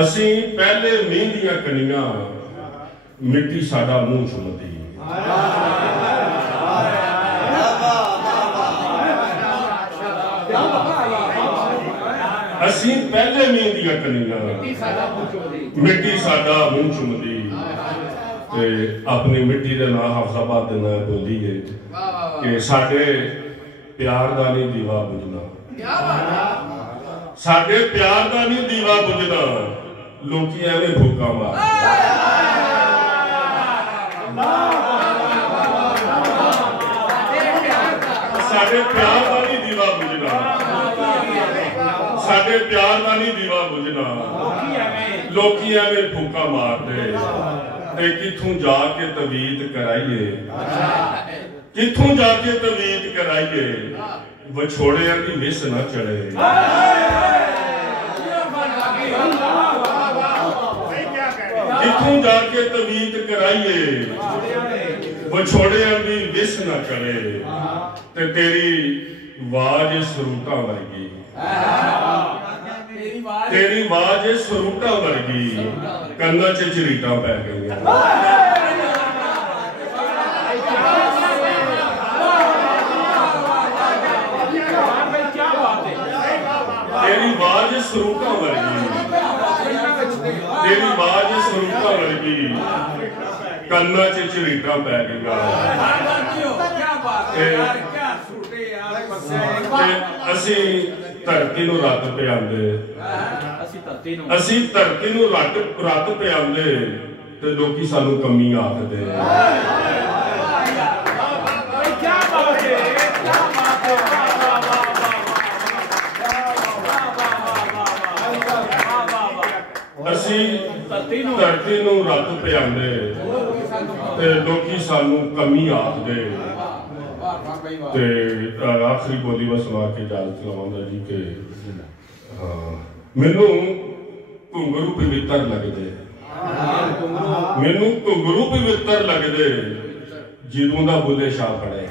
ਅਸੀਂ पहले मींह दियां कनियां मिट्टी साडा मूंह चुमदी। ਅਸੀਂ पहले मींह दियां कनियां मिट्टी साडा मूंह चुमदी ते अपनी मिट्टी दे नाम हफ्साबाद दे नाम बोलीए कि साडे प्यार दा नहीं दीवा बुझना, साडे प्यार दा नहीं दीवा बुझना, लोकी एवें भूखा मार। साडे प्यार दा नहीं दीवा बुझना, साडे प्यार दा नहीं दीवा बुझना, लोकी एवें भूखा मारदे ते किथों जाके तवीत कराइए, किथों जाके तवीत कराइए, विछोड़ियां दी विस ना चढ़े। किथों जाके तवीत कराइए, विछोड़ियां दी विस ना चढ़े, ते तेरी वाज सरूटा वर्गी, तेरी वाज सरूटा वर्गी, कन्ना च झरीटा पै गई। तेरी वाज सरूटा वर्गी, तेरी वाज सरूटा वर्गी, कन्ना च झरीटा पै गई। असी धरती नूं रत पिआंदे, असी धरती नूं रत पिआंदे ते लोकी सानू कमी आखदे। असी धरती नूं रत पिआंदे ते लोकी सानू कमी आखदे। ते आखिरी बोली मैं सुना के इजाजत लवांगा जी के मैनू घुंघरू पवित्र लगदे, मैनू घुंघरू पवित्र लगदे, जिदों दा बुल्ले शाह फड़े।